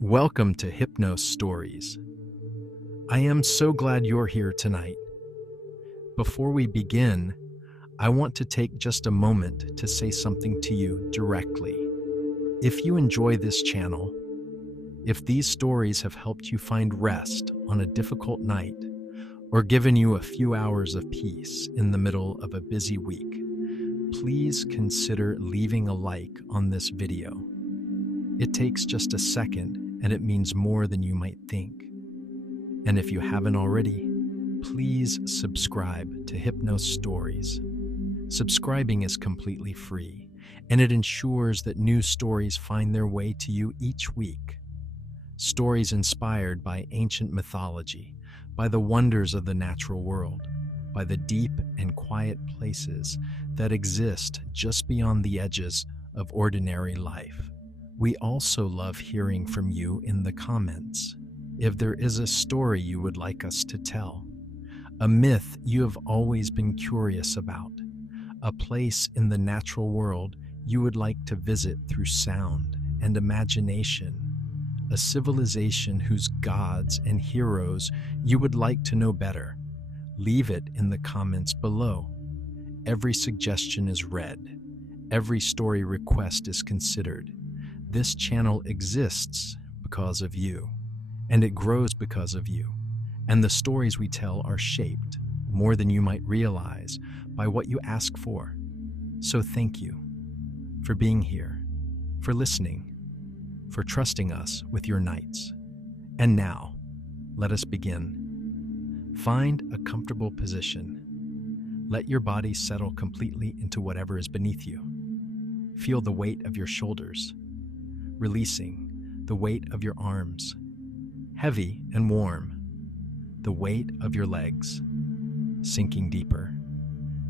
Welcome to Hypnos Stories. I am so glad you're here tonight. Before we begin, I want to take just a moment to say something to you directly. If you enjoy this channel, if these stories have helped you find rest on a difficult night or given you a few hours of peace in the middle of a busy week, please consider leaving a like on this video. It takes just a second and it means more than you might think. And if you haven't already, please subscribe to Hypnos Stories. Subscribing is completely free, and it ensures that new stories find their way to you each week. Stories inspired by ancient mythology, by the wonders of the natural world, by the deep and quiet places that exist just beyond the edges of ordinary life. We also love hearing from you in the comments. If there is a story you would like us to tell, a myth you have always been curious about, a place in the natural world you would like to visit through sound and imagination, a civilization whose gods and heroes you would like to know better, leave it in the comments below. Every suggestion is read. Every story request is considered. This channel exists because of you, and it grows because of you. And the stories we tell are shaped, more than you might realize, by what you ask for. So thank you for being here, for listening, for trusting us with your nights. And now, let us begin. Find a comfortable position. Let your body settle completely into whatever is beneath you. Feel the weight of your shoulders, releasing the weight of your arms, heavy and warm, the weight of your legs, sinking deeper.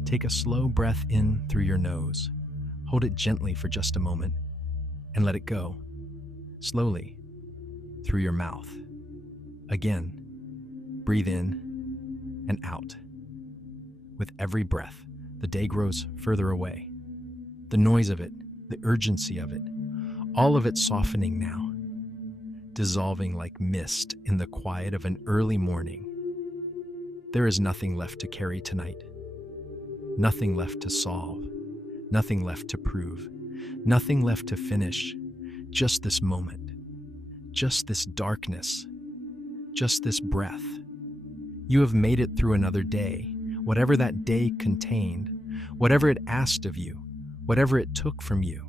Take a slow breath in through your nose. Hold it gently for just a moment and let it go, slowly, through your mouth. Again, breathe in and out. With every breath, the day grows further away. The noise of it, the urgency of it, all of it softening now, dissolving like mist in the quiet of an early morning. There is nothing left to carry tonight, nothing left to solve, nothing left to prove, nothing left to finish, just this moment, just this darkness, just this breath. You have made it through another day, whatever that day contained, whatever it asked of you, whatever it took from you,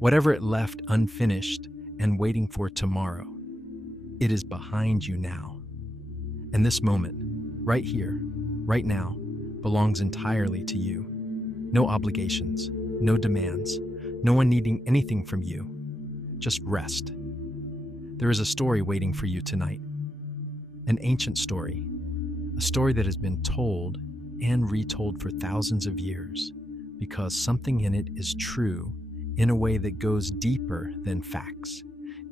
whatever it left unfinished and waiting for tomorrow. It is behind you now. And this moment, right here, right now, belongs entirely to you. No obligations, no demands, no one needing anything from you. Just rest. There is a story waiting for you tonight. An ancient story. A story that has been told and retold for thousands of years because something in it is true in a way that goes deeper than facts,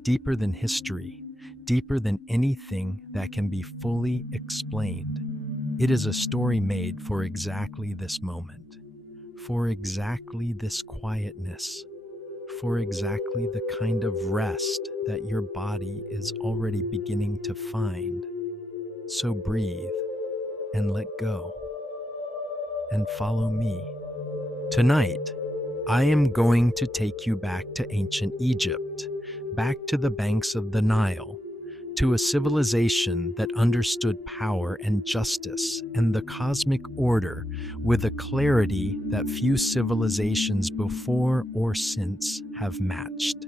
deeper than history, deeper than anything that can be fully explained. It is a story made for exactly this moment, for exactly this quietness, for exactly the kind of rest that your body is already beginning to find. So breathe and let go and follow me. Tonight, I am going to take you back to ancient Egypt, back to the banks of the Nile, to a civilization that understood power and justice and the cosmic order with a clarity that few civilizations before or since have matched.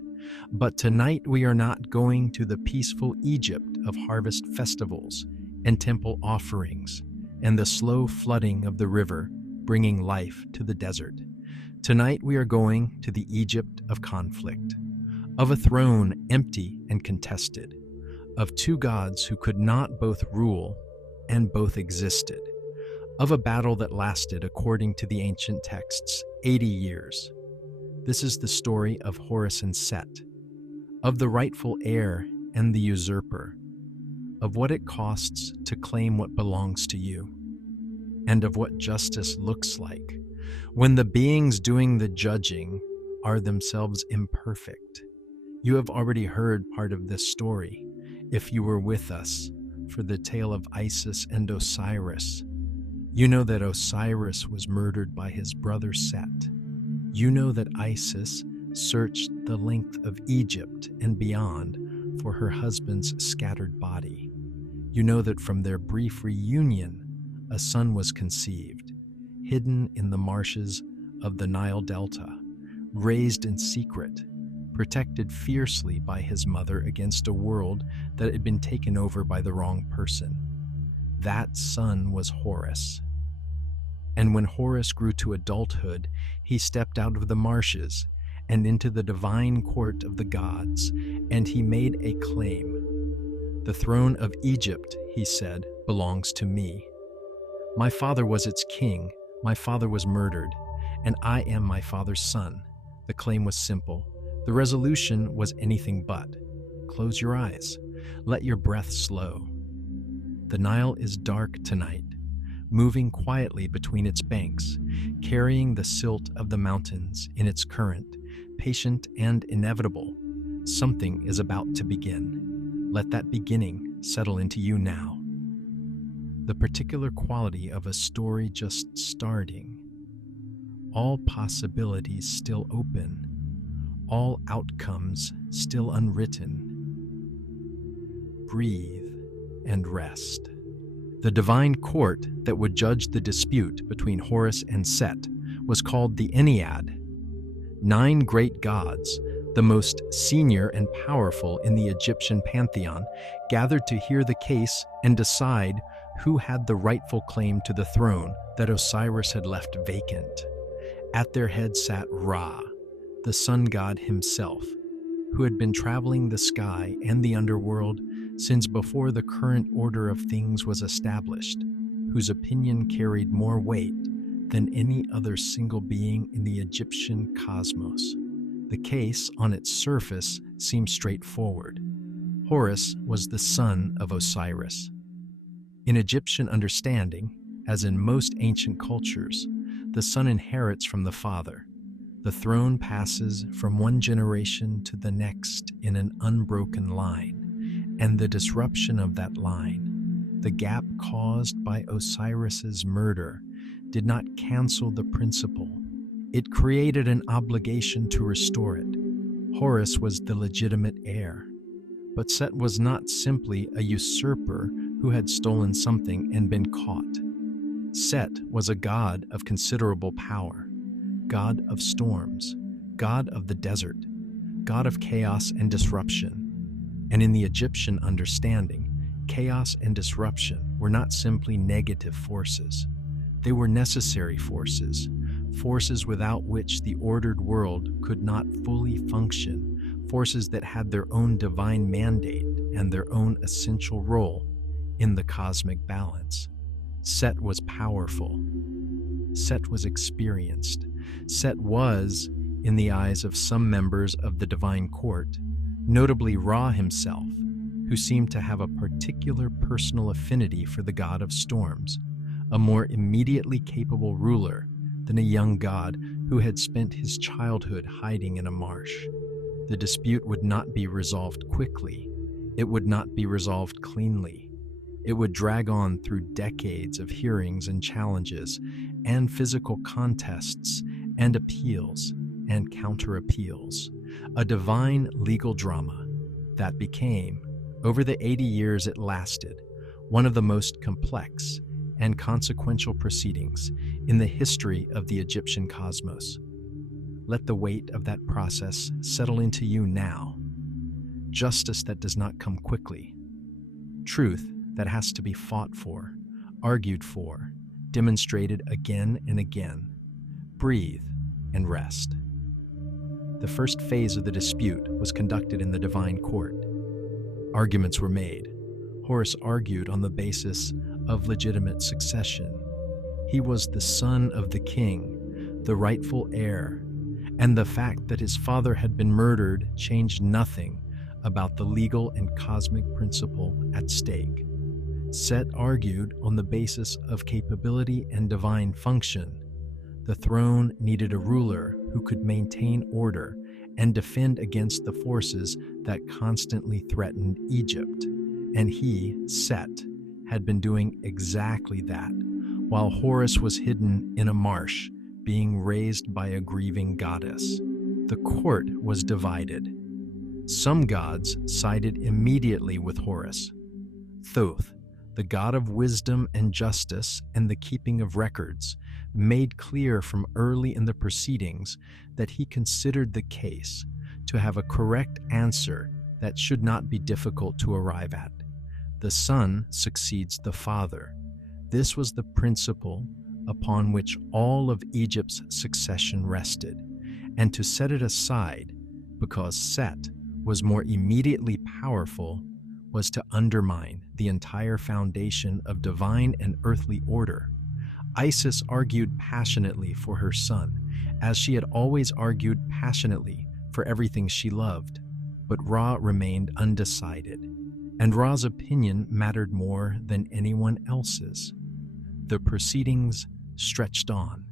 But tonight we are not going to the peaceful Egypt of harvest festivals and temple offerings and the slow flooding of the river bringing life to the desert. Tonight we are going to the Egypt of conflict, of a throne empty and contested, of two gods who could not both rule and both existed, of a battle that lasted, according to the ancient texts, 80 years. This is the story of Horus and Set, of the rightful heir and the usurper, of what it costs to claim what belongs to you, and of what justice looks like when the beings doing the judging are themselves imperfect, You have already heard part of this story, if you were with us for the tale of Isis and Osiris. You know that Osiris was murdered by his brother Set. You know that Isis searched the length of Egypt and beyond for her husband's scattered body. You know that from their brief reunion, a son was conceived, hidden in the marshes of the Nile Delta, raised in secret, protected fiercely by his mother against a world that had been taken over by the wrong person. That son was Horus. And when Horus grew to adulthood, he stepped out of the marshes and into the divine court of the gods, and he made a claim. The throne of Egypt, he said, belongs to me. My father was its king, my father was murdered, and I am my father's son. The claim was simple. The resolution was anything but. Close your eyes. Let your breath slow. The Nile is dark tonight, moving quietly between its banks, carrying the silt of the mountains in its current, patient and inevitable. Something is about to begin. Let that beginning settle into you now. The particular quality of a story just starting. All possibilities still open. All outcomes still unwritten. Breathe and rest. The divine court that would judge the dispute between Horus and Set was called the Ennead. 9 great gods, the most senior and powerful in the Egyptian pantheon, gathered to hear the case and decide who had the rightful claim to the throne that Osiris had left vacant. At their head sat Ra, the sun god himself, who had been traveling the sky and the underworld since before the current order of things was established, whose opinion carried more weight than any other single being in the Egyptian cosmos. The case, on its surface, seemed straightforward. Horus was the son of Osiris. In Egyptian understanding, as in most ancient cultures, the son inherits from the father. The throne passes from one generation to the next in an unbroken line, and the disruption of that line, the gap caused by Osiris's murder, did not cancel the principle. It created an obligation to restore it. Horus was the legitimate heir. But Set was not simply a usurper who had stolen something and been caught. Set was a god of considerable power, god of storms, god of the desert, god of chaos and disruption. And in the Egyptian understanding, chaos and disruption were not simply negative forces. They were necessary forces, forces without which the ordered world could not fully function, forces that had their own divine mandate and their own essential role in the cosmic balance. Set was powerful. Set was experienced. Set was, in the eyes of some members of the divine court, notably Ra himself, who seemed to have a particular personal affinity for the god of storms, a more immediately capable ruler than a young god who had spent his childhood hiding in a marsh. The dispute would not be resolved quickly. It would not be resolved cleanly. It would drag on through decades of hearings and challenges, and physical contests, and appeals, and counter-appeals. A divine legal drama that became, over the 80 years it lasted, one of the most complex and consequential proceedings in the history of the Egyptian cosmos. Let the weight of that process settle into you now. Justice that does not come quickly. Truth that has to be fought for, argued for, demonstrated again and again. Breathe and rest. The first phase of the dispute was conducted in the divine court. Arguments were made. Horus argued on the basis of legitimate succession. He was the son of the king, the rightful heir, and the fact that his father had been murdered changed nothing about the legal and cosmic principle at stake. Set argued on the basis of capability and divine function. The throne needed a ruler who could maintain order and defend against the forces that constantly threatened Egypt. And he, Set, had been doing exactly that, while Horus was hidden in a marsh, being raised by a grieving goddess. The court was divided. Some gods sided immediately with Horus. Thoth, the god of wisdom and justice and the keeping of records, made clear from early in the proceedings that he considered the case to have a correct answer that should not be difficult to arrive at. The son succeeds the father. This was the principle upon which all of Egypt's succession rested, and to set it aside because Set was more immediately powerful was to undermine the entire foundation of divine and earthly order. Isis argued passionately for her son, as she had always argued passionately for everything she loved, but Ra remained undecided, and Ra's opinion mattered more than anyone else's. The proceedings stretched on,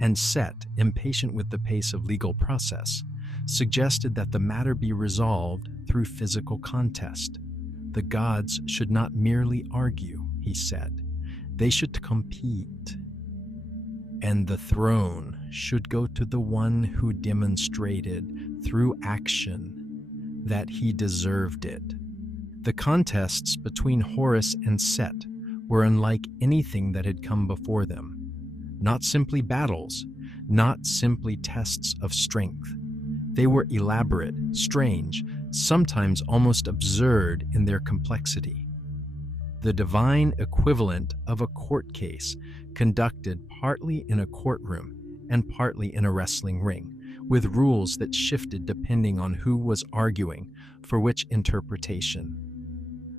and Set, impatient with the pace of legal process, suggested that the matter be resolved through physical contest. The gods should not merely argue, he said. They should compete. And the throne should go to the one who demonstrated through action that he deserved it. The contests between Horus and Set were unlike anything that had come before them. Not simply battles, not simply tests of strength. They were elaborate, strange, sometimes almost absurd in their complexity. The divine equivalent of a court case conducted partly in a courtroom and partly in a wrestling ring, with rules that shifted depending on who was arguing for which interpretation.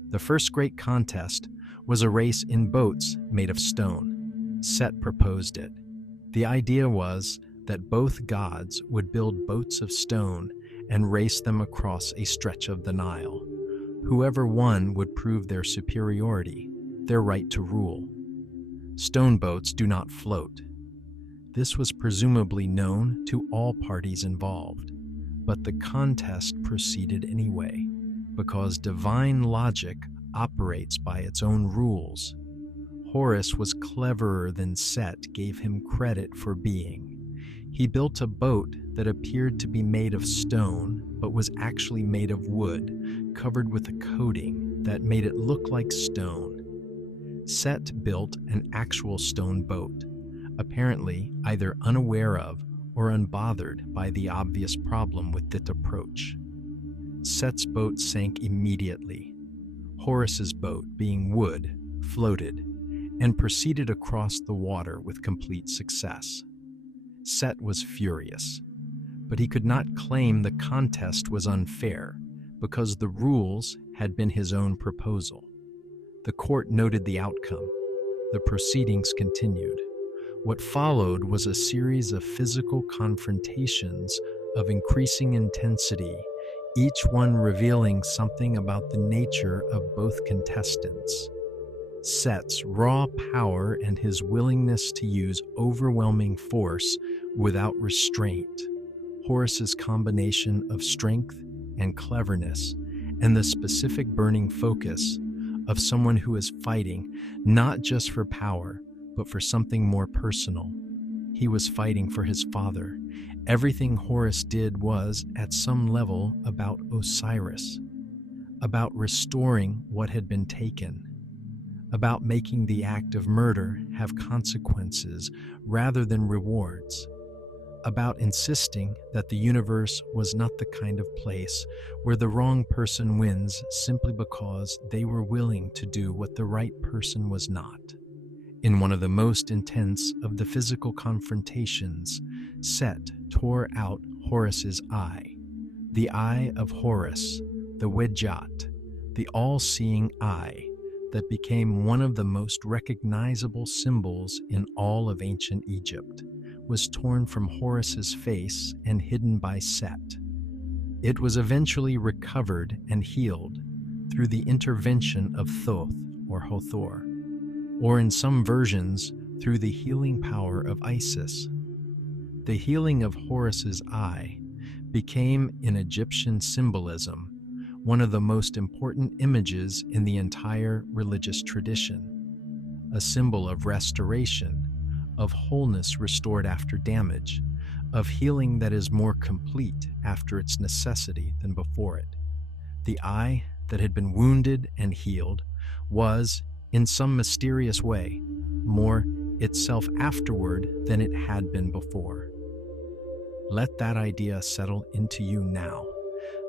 The first great contest was a race in boats made of stone. Set proposed it. The idea was that both gods would build boats of stone and race them across a stretch of the Nile. Whoever won would prove their superiority, their right to rule. Stone boats do not float. This was presumably known to all parties involved, but the contest proceeded anyway, because divine logic operates by its own rules. Horus was cleverer than Set gave him credit for being. He built a boat that appeared to be made of stone, but was actually made of wood, covered with a coating that made it look like stone. Set built an actual stone boat, apparently either unaware of or unbothered by the obvious problem with that approach. Set's boat sank immediately. Horus's boat, being wood, floated and proceeded across the water with complete success. Set was furious, but he could not claim the contest was unfair because the rules had been his own proposal. The court noted the outcome. The proceedings continued. What followed was a series of physical confrontations of increasing intensity, each one revealing something about the nature of both contestants. Set's raw power and his willingness to use overwhelming force without restraint, Horus's combination of strength and cleverness, and the specific burning focus of someone who is fighting not just for power, but for something more personal. He was fighting for his father. Everything Horus did was, at some level, about Osiris, about restoring what had been taken, about making the act of murder have consequences rather than rewards, about insisting that the universe was not the kind of place where the wrong person wins simply because they were willing to do what the right person was not. In one of the most intense of the physical confrontations, Set tore out Horus's eye, the eye of Horus, the Wedjat, the all-seeing eye that became one of the most recognizable symbols in all of ancient Egypt, was torn from Horus's face and hidden by Set. It was eventually recovered and healed through the intervention of Thoth or Hathor, or in some versions through the healing power of Isis. The healing of Horus's eye became, in Egyptian symbolism, one of the most important images in the entire religious tradition, a symbol of restoration, of wholeness restored after damage, of healing that is more complete after its necessity than before it. The eye that had been wounded and healed was, in some mysterious way, more itself afterward than it had been before. Let that idea settle into you now,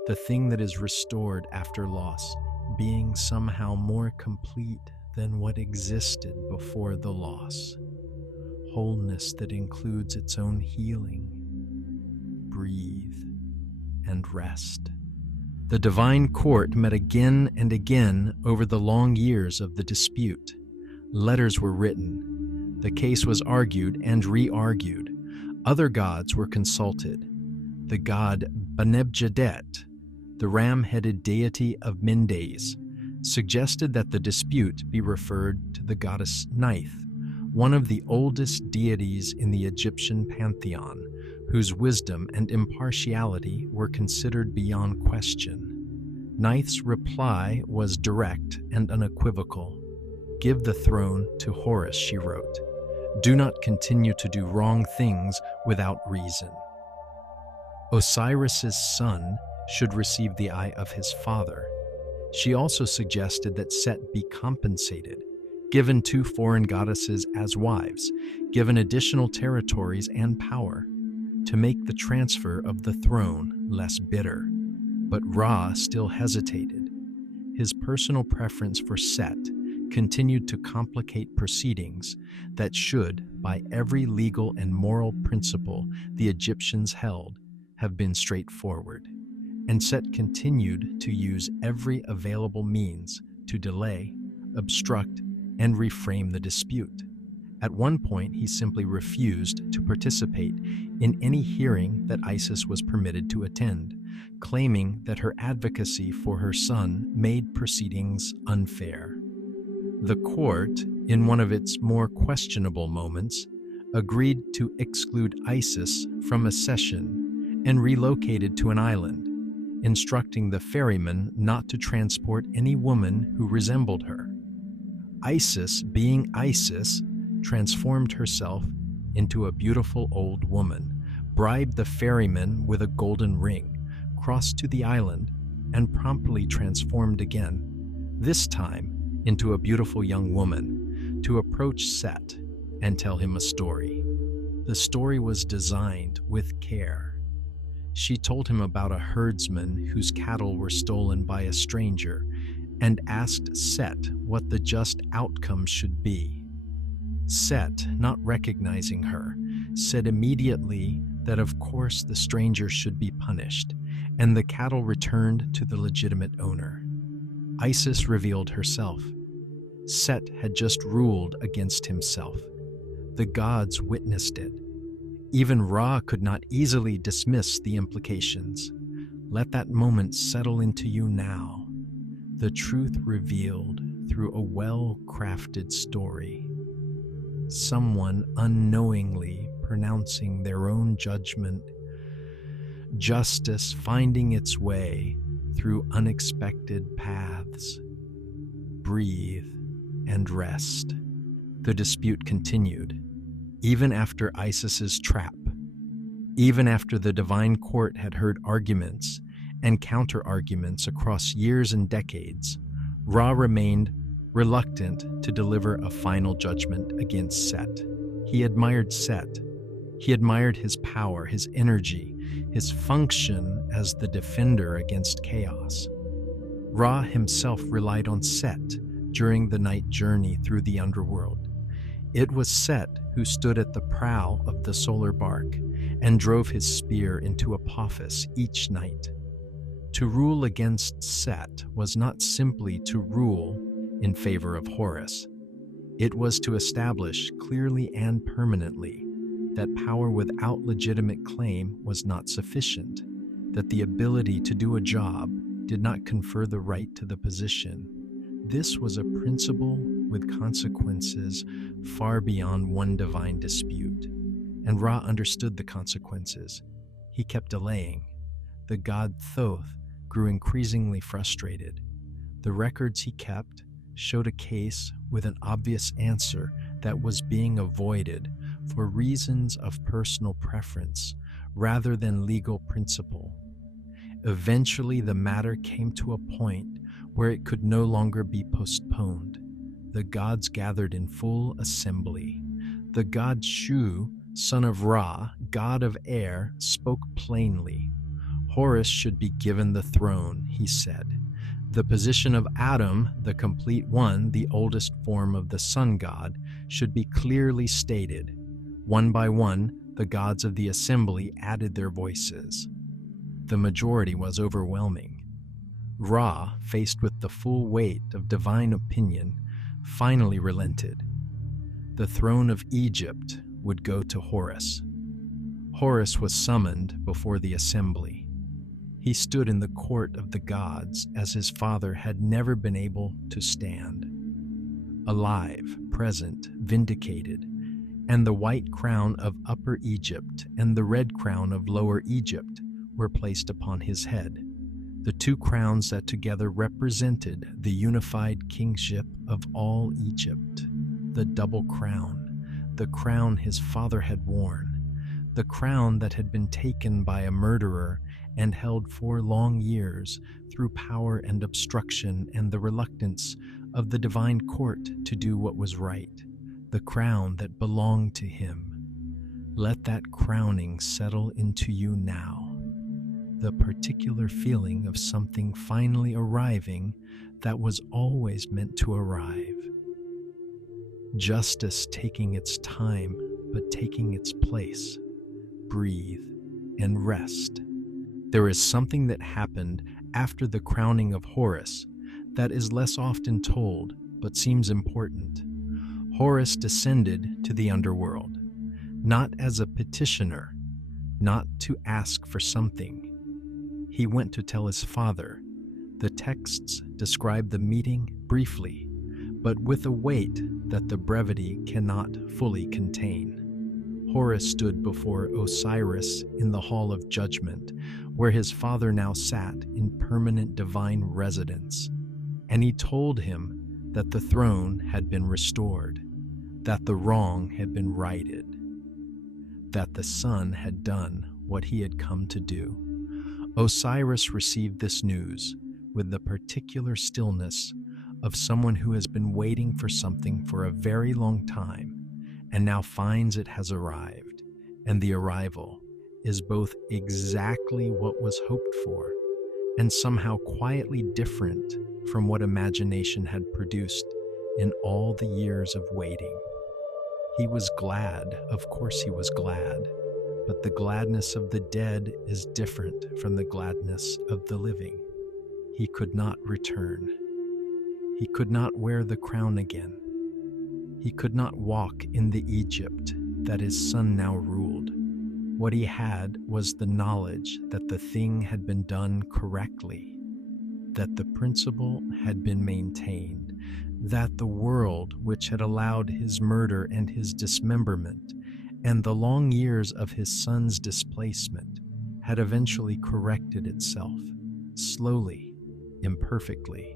the thing that is restored after loss being somehow more complete than what existed before the loss. Wholeness that includes its own healing. Breathe and rest. The divine court met again and again over the long years of the dispute. Letters were written. The case was argued and re-argued. Other gods were consulted. The god Banebjedet, the ram-headed deity of Mendes, suggested that the dispute be referred to the goddess Neith, one of the oldest deities in the Egyptian pantheon, whose wisdom and impartiality were considered beyond question. Neith's reply was direct and unequivocal. "Give the throne to Horus," she wrote. "Do not continue to do wrong things without reason." Osiris's son should receive the eye of his father. She also suggested that Set be compensated, given 2 foreign goddesses as wives, given additional territories and power, to make the transfer of the throne less bitter. But Ra still hesitated. His personal preference for Set continued to complicate proceedings that should, by every legal and moral principle the Egyptians held, have been straightforward. And Set continued to use every available means to delay, obstruct, and reframe the dispute. At one point, he simply refused to participate in any hearing that Isis was permitted to attend, claiming that her advocacy for her son made proceedings unfair. The court, in one of its more questionable moments, agreed to exclude Isis from a session and relocated to an island, instructing the ferryman not to transport any woman who resembled her. Isis, being Isis, transformed herself into a beautiful old woman, bribed the ferryman with a golden ring, crossed to the island, and promptly transformed again, this time into a beautiful young woman, to approach Set and tell him a story. The story was designed with care. She told him about a herdsman whose cattle were stolen by a stranger and asked Set what the just outcome should be. Set, not recognizing her, said immediately that of course the stranger should be punished, and the cattle returned to the legitimate owner. Isis revealed herself. Set had just ruled against himself. The gods witnessed it. Even Ra could not easily dismiss the implications. Let that moment settle into you now. The truth revealed through a well-crafted story. Someone unknowingly pronouncing their own judgment. Justice finding its way through unexpected paths. Breathe and rest. The dispute continued, even after Isis's trap, even after the divine court had heard arguments and counter-arguments across years and decades. Ra remained reluctant to deliver a final judgment against Set. He admired Set. He admired his power, his energy, his function as the defender against chaos. Ra himself relied on Set during the night journey through the underworld. It was Set who stood at the prow of the solar bark and drove his spear into Apophis each night. To rule against Set was not simply to rule in favor of Horus. It was to establish clearly and permanently that power without legitimate claim was not sufficient, that the ability to do a job did not confer the right to the position. This was a principle with consequences far beyond one divine dispute, and Ra understood the consequences. He kept delaying, the god Thoth grew increasingly frustrated. The records he kept showed a case with an obvious answer that was being avoided for reasons of personal preference rather than legal principle. Eventually, the matter came to a point where it could no longer be postponed. The gods gathered in full assembly. The god Shu, son of Ra, god of air, spoke plainly. Horus should be given the throne, he said. The position of Adam, the complete one, the oldest form of the sun god, should be clearly stated. One by one, the gods of the assembly added their voices. The majority was overwhelming. Ra, faced with the full weight of divine opinion, finally relented. The throne of Egypt would go to Horus. Horus was summoned before the assembly. He stood in the court of the gods as his father had never been able to stand. Alive, present, vindicated, and the white crown of Upper Egypt and the red crown of Lower Egypt were placed upon his head, the two crowns that together represented the unified kingship of all Egypt, the double crown, the crown his father had worn, the crown that had been taken by a murderer and held for long years through power and obstruction and the reluctance of the divine court to do what was right, the crown that belonged to him. Let that crowning settle into you now. The particular feeling of something finally arriving that was always meant to arrive. Justice taking its time, but taking its place. Breathe and rest. There is something that happened after the crowning of Horus that is less often told, but seems important. Horus descended to the underworld, not as a petitioner, not to ask for something. He went to tell his father. The texts describe the meeting briefly, but with a weight that the brevity cannot fully contain. Horus stood before Osiris in the Hall of Judgment, where his father now sat in permanent divine residence, and he told him that the throne had been restored, that the wrong had been righted, that the son had done what he had come to do. Osiris received this news with the particular stillness of someone who has been waiting for something for a very long time and now finds it has arrived, and the arrival is both exactly what was hoped for and somehow quietly different from what imagination had produced in all the years of waiting. He was glad, of course he was glad, but the gladness of the dead is different from the gladness of the living. He could not return. He could not wear the crown again. He could not walk in the Egypt that his son now ruled. What he had was the knowledge that the thing had been done correctly, that the principle had been maintained, that the world which had allowed his murder and his dismemberment and the long years of his son's displacement had eventually corrected itself, slowly, imperfectly,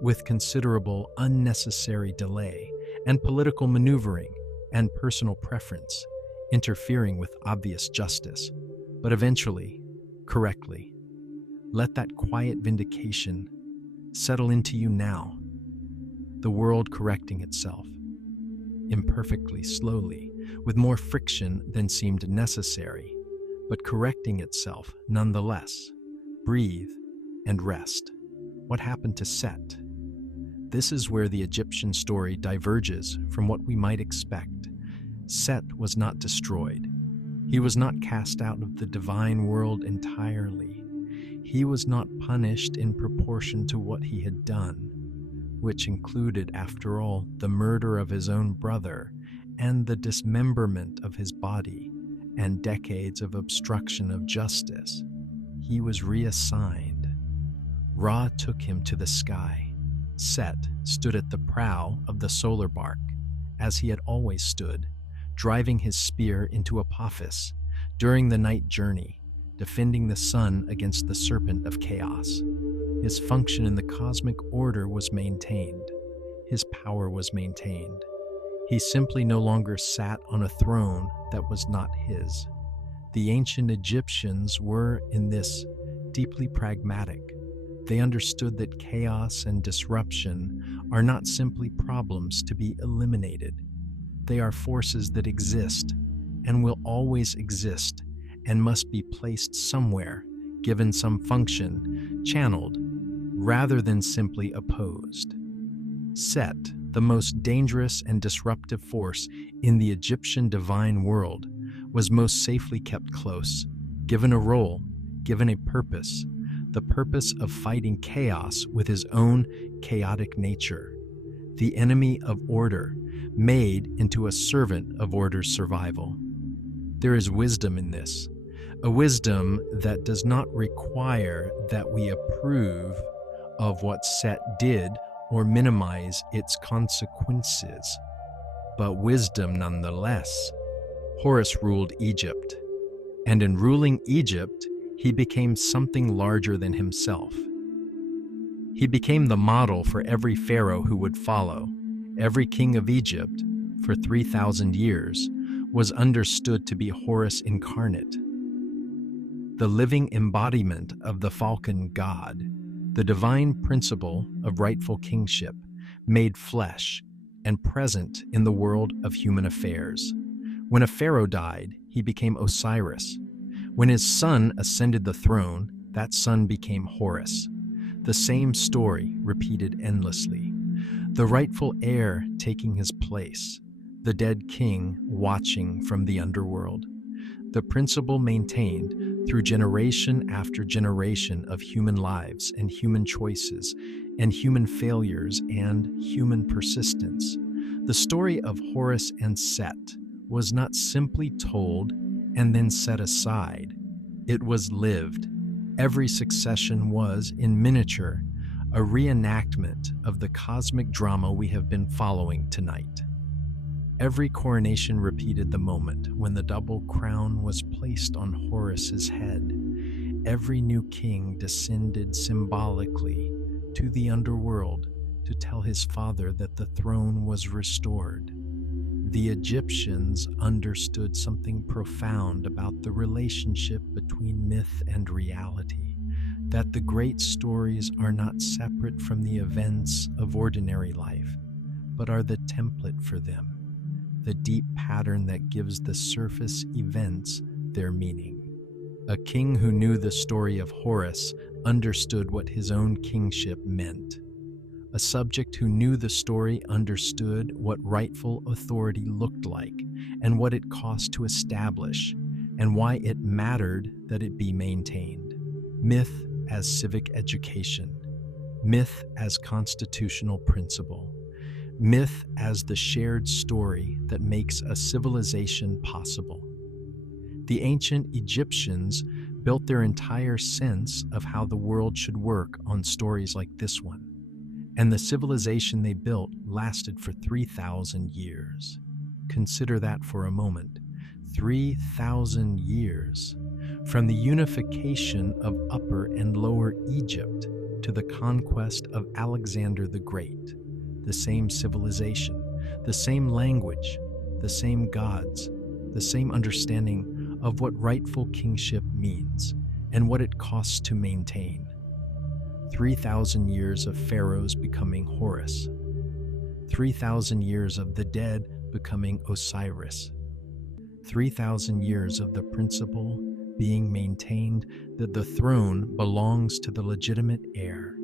with considerable unnecessary delay and political maneuvering and personal preference, interfering with obvious justice, but eventually, correctly. Let that quiet vindication settle into you now, the world correcting itself, imperfectly, slowly, with more friction than seemed necessary, but correcting itself nonetheless. Breathe and rest. What happened to Set? This is where the Egyptian story diverges from what we might expect. Set was not destroyed. He was not cast out of the divine world entirely. He was not punished in proportion to what he had done, which included, after all, the murder of his own brother and the dismemberment of his body and decades of obstruction of justice. He was reassigned. Ra took him to the sky. Set stood at the prow of the solar bark, as he had always stood, driving his spear into Apophis during the night journey, defending the sun against the serpent of chaos. His function in the cosmic order was maintained. His power was maintained. He simply no longer sat on a throne that was not his. The ancient Egyptians were, in this, deeply pragmatic. They understood that chaos and disruption are not simply problems to be eliminated. They are forces that exist and will always exist and must be placed somewhere, given some function, channeled, rather than simply opposed. Set, the most dangerous and disruptive force in the Egyptian divine world, was most safely kept close, given a role, given a purpose, the purpose of fighting chaos with his own chaotic nature. The enemy of order, made into a servant of order's survival. There is wisdom in this, a wisdom that does not require that we approve of what Set did or minimize its consequences, but wisdom nonetheless. Horus ruled Egypt, and in ruling Egypt, he became something larger than himself. He became the model for every pharaoh who would follow. Every king of Egypt, for 3,000 years, was understood to be Horus incarnate, the living embodiment of the falcon god, the divine principle of rightful kingship, made flesh and present in the world of human affairs. When a pharaoh died, he became Osiris. When his son ascended the throne, that son became Horus. The same story repeated endlessly. The rightful heir taking his place, the dead king watching from the underworld. The principle maintained through generation after generation of human lives and human choices and human failures and human persistence. The story of Horus and Set was not simply told and then set aside. It was lived. Every succession was, in miniature, a reenactment of the cosmic drama we have been following tonight. Every coronation repeated the moment when the double crown was placed on Horus's head. Every new king descended symbolically to the underworld to tell his father that the throne was restored. The Egyptians understood something profound about the relationship between myth and reality, that the great stories are not separate from the events of ordinary life, but are the template for them, the deep pattern that gives the surface events their meaning. A king who knew the story of Horus understood what his own kingship meant. A subject who knew the story understood what rightful authority looked like and what it cost to establish and why it mattered that it be maintained. Myth as civic education, myth as constitutional principle, myth as the shared story that makes a civilization possible. The ancient Egyptians built their entire sense of how the world should work on stories like this one. And the civilization they built lasted for 3,000 years. Consider that for a moment. 3,000 years. From the unification of Upper and Lower Egypt to the conquest of Alexander the Great. The same civilization, the same language, the same gods, the same understanding of what rightful kingship means and what it costs to maintain. 3,000 years of pharaohs becoming Horus. 3,000 years of the dead becoming Osiris. 3,000 years of the principle being maintained that the throne belongs to the legitimate heir,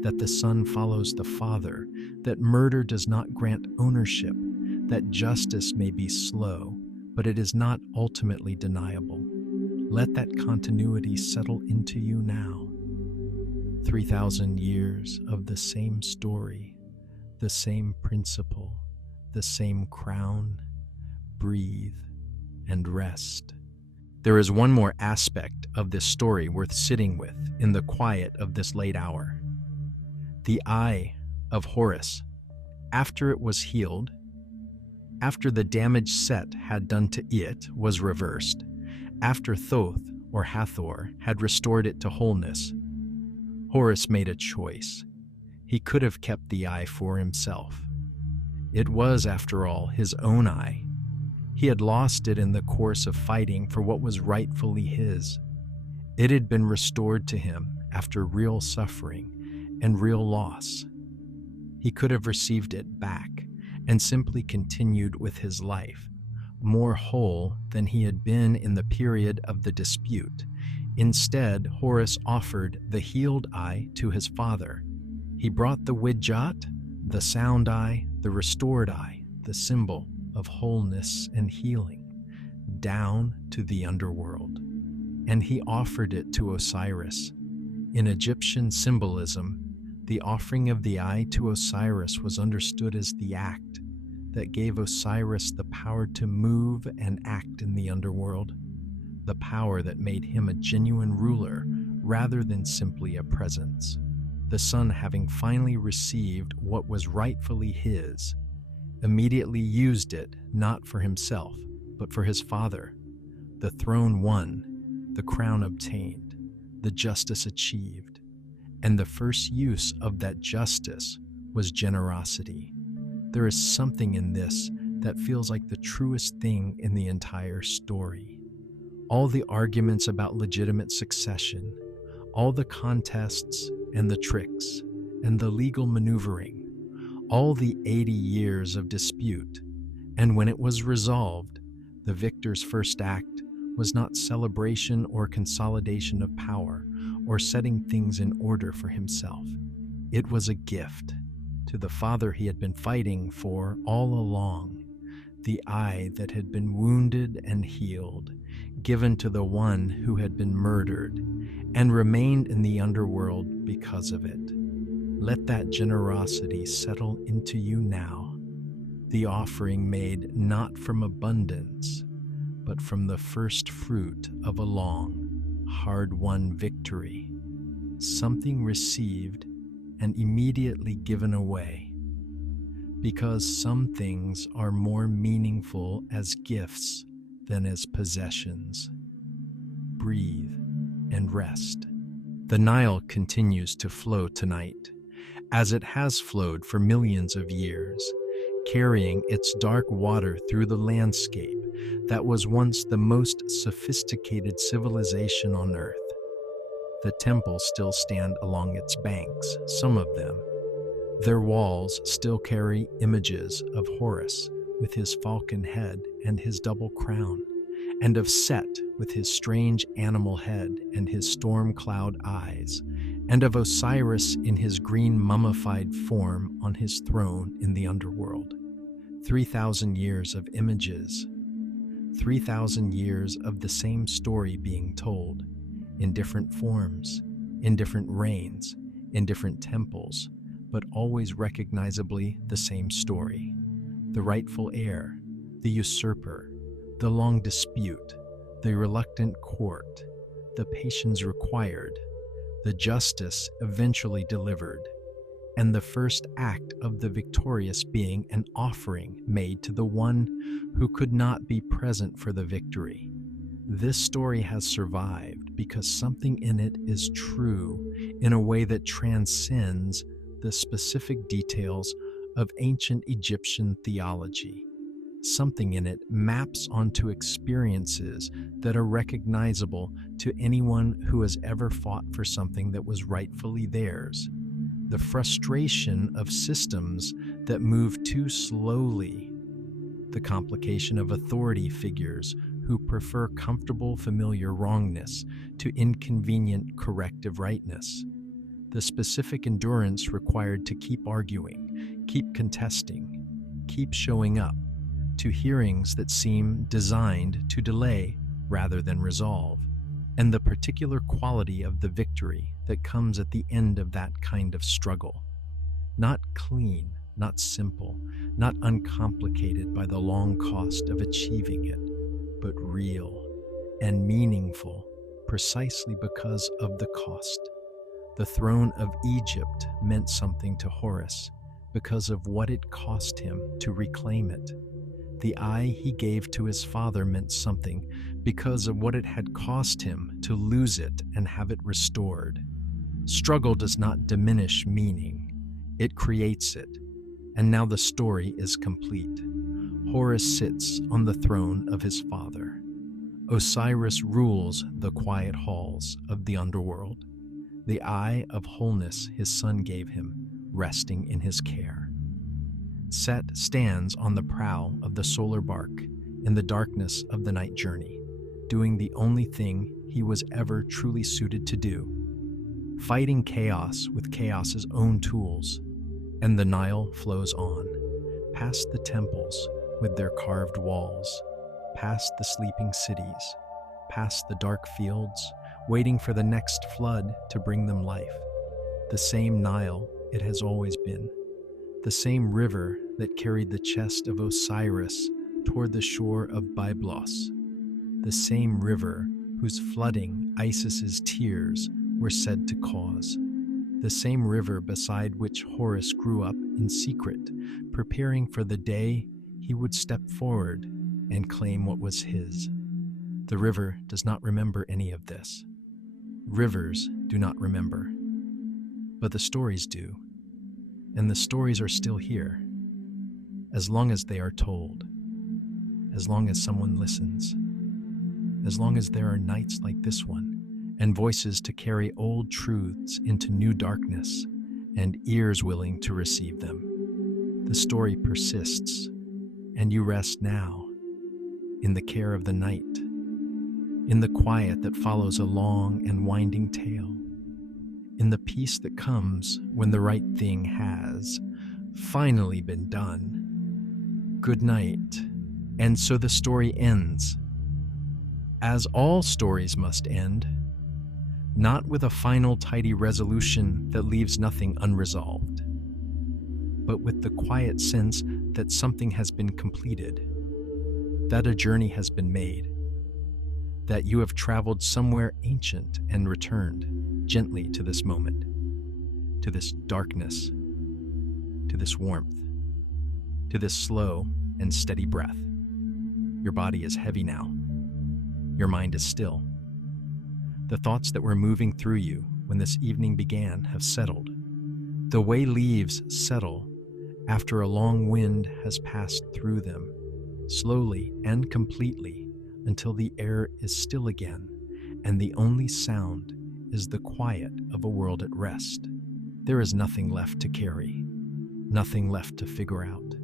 that the son follows the father, that murder does not grant ownership, that justice may be slow, but it is not ultimately deniable. Let that continuity settle into you now. 3,000 years of the same story, the same principle, the same crown. Breathe and rest. There is one more aspect of this story worth sitting with in the quiet of this late hour. The eye of Horus, after it was healed, after the damage Set had done to it was reversed, after Thoth or Hathor, had restored it to wholeness. Horus made a choice. He could have kept the eye for himself. It was, after all, his own eye. He had lost it in the course of fighting for what was rightfully his. It had been restored to him after real suffering and real loss. He could have received it back and simply continued with his life, more whole than he had been in the period of the dispute. Instead, Horus offered the healed eye to his father. He brought the Widjat, the sound eye, the restored eye, the symbol of wholeness and healing, down to the underworld. And he offered it to Osiris. In Egyptian symbolism, the offering of the eye to Osiris was understood as the act that gave Osiris the power to move and act in the underworld, the power that made him a genuine ruler rather than simply a presence. The son, having finally received what was rightfully his, immediately used it not for himself, but for his father. The throne won, the crown obtained, the justice achieved, and the first use of that justice was generosity. There is something in this that feels like the truest thing in the entire story. All the arguments about legitimate succession, all the contests and the tricks and the legal maneuvering, all the 80 years of dispute, and when it was resolved, the victor's first act was not celebration or consolidation of power or setting things in order for himself. It was a gift to the father he had been fighting for all along, the eye that had been wounded and healed, given to the one who had been murdered and remained in the underworld because of it. Let that generosity settle into you now, the offering made not from abundance, but from the first fruit of a long, hard-won victory, something received and immediately given away, because some things are more meaningful as gifts than as possessions. Breathe and rest. The Nile continues to flow tonight, as it has flowed for millions of years, carrying its dark water through the landscape that was once the most sophisticated civilization on Earth. The temples still stand along its banks, some of them. Their walls still carry images of Horus with his falcon head and his double crown, and of Set with his strange animal head and his storm cloud eyes, and of Osiris in his green mummified form on his throne in the underworld. 3,000 years of images, 3,000 years of the same story being told, in different forms, in different reigns, in different temples, but always recognizably the same story. The rightful heir, the usurper, the long dispute, the reluctant court, the patience required, the justice eventually delivered, and the first act of the victorious being an offering made to the one who could not be present for the victory. This story has survived because something in it is true in a way that transcends the specific details of ancient Egyptian theology. Something in it maps onto experiences that are recognizable to anyone who has ever fought for something that was rightfully theirs. The frustration of systems that move too slowly, the complication of authority figures who prefer comfortable familiar wrongness to inconvenient corrective rightness, the specific endurance required to keep arguing, keep contesting, keep showing up, to hearings that seem designed to delay rather than resolve, and the particular quality of the victory that comes at the end of that kind of struggle. Not clean, not simple, not uncomplicated by the long cost of achieving it, but real and meaningful precisely because of the cost. The throne of Egypt meant something to Horus because of what it cost him to reclaim it. The eye he gave to his father meant something because of what it had cost him to lose it and have it restored. Struggle does not diminish meaning, it creates it. And now the story is complete. Horus sits on the throne of his father. Osiris rules the quiet halls of the underworld. The eye of wholeness his son gave him, resting in his care. Set stands on the prow of the solar bark in the darkness of the night journey, doing the only thing he was ever truly suited to do, fighting chaos with chaos's own tools. And the Nile flows on, past the temples with their carved walls, past the sleeping cities, past the dark fields, waiting for the next flood to bring them life. The same Nile it has always been, the same river that carried the chest of Osiris toward the shore of Byblos, the same river whose flooding Isis's tears were said to cause, the same river beside which Horus grew up in secret, preparing for the day he would step forward and claim what was his. The river does not remember any of this. Rivers do not remember, but the stories do, and the stories are still here, as long as they are told, as long as someone listens, as long as there are nights like this one, and voices to carry old truths into new darkness, and ears willing to receive them. The story persists, and you rest now, in the care of the night, in the quiet that follows a long and winding tale, in the peace that comes when the right thing has finally been done. Good night. And so the story ends, as all stories must end, not with a final tidy resolution that leaves nothing unresolved, but with the quiet sense that something has been completed, that a journey has been made, that you have traveled somewhere ancient and returned gently to this moment, to this darkness, to this warmth, to this slow and steady breath. Your body is heavy now. Your mind is still. The thoughts that were moving through you when this evening began have settled. The way leaves settle after a long wind has passed through them, slowly and completely, until the air is still again, and the only sound is the quiet of a world at rest. There is nothing left to carry, nothing left to figure out,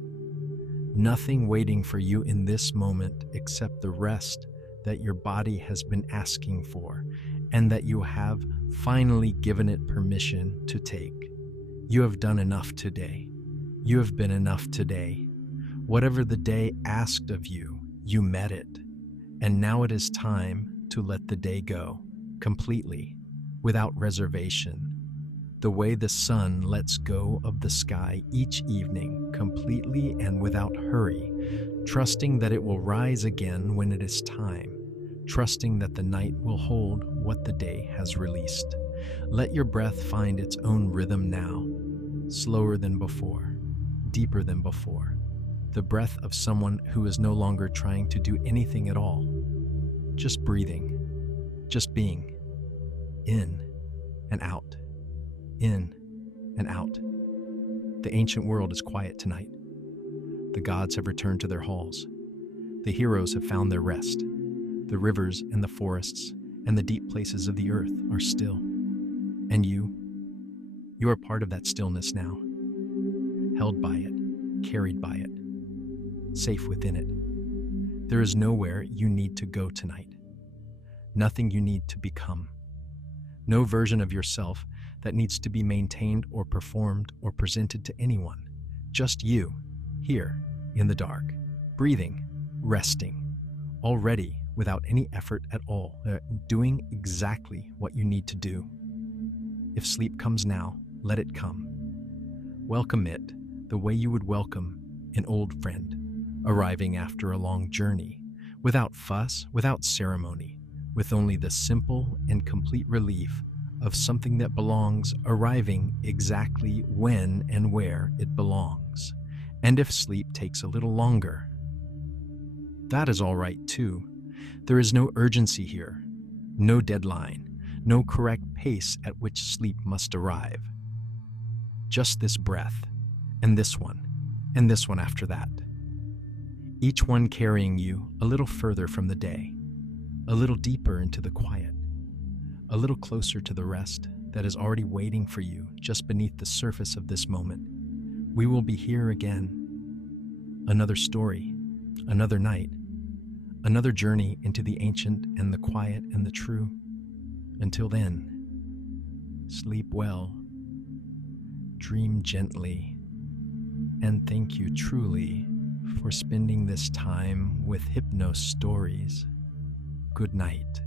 nothing waiting for you in this moment except the rest that your body has been asking for, and that you have finally given it permission to take. You have done enough today. You have been enough today. Whatever the day asked of you, you met it. And now it is time to let the day go, completely, without reservation. The way the sun lets go of the sky each evening, completely and without hurry, trusting that it will rise again when it is time, trusting that the night will hold what the day has released. Let your breath find its own rhythm now, slower than before, deeper than before. The breath of someone who is no longer trying to do anything at all, just breathing, just being, in and out, in and out. The ancient world is quiet tonight. The gods have returned to their halls. The heroes have found their rest. The rivers and the forests and the deep places of the earth are still. And you are part of that stillness now, held by it, carried by it, safe within it. There is nowhere you need to go tonight, nothing you need to become, no version of yourself that needs to be maintained or performed or presented to anyone, just you, here in the dark, breathing, resting, already without any effort at all, doing exactly what you need to do. If sleep comes now, let it come. Welcome it the way you would welcome an old friend, arriving after a long journey, without fuss, without ceremony, with only the simple and complete relief of something that belongs arriving exactly when and where it belongs. And if sleep takes a little longer, That is all right too. There is no urgency here, no deadline, no correct pace at which sleep must arrive. Just this breath, and this one, and this one after that. Each one carrying you a little further from the day, a little deeper into the quiet, a little closer to the rest that is already waiting for you just beneath the surface of this moment. We will be here again. Another story, another night, another journey into the ancient and the quiet and the true. Until then, sleep well, dream gently, and thank you truly for spending this time with Hypnos Stories. Good night.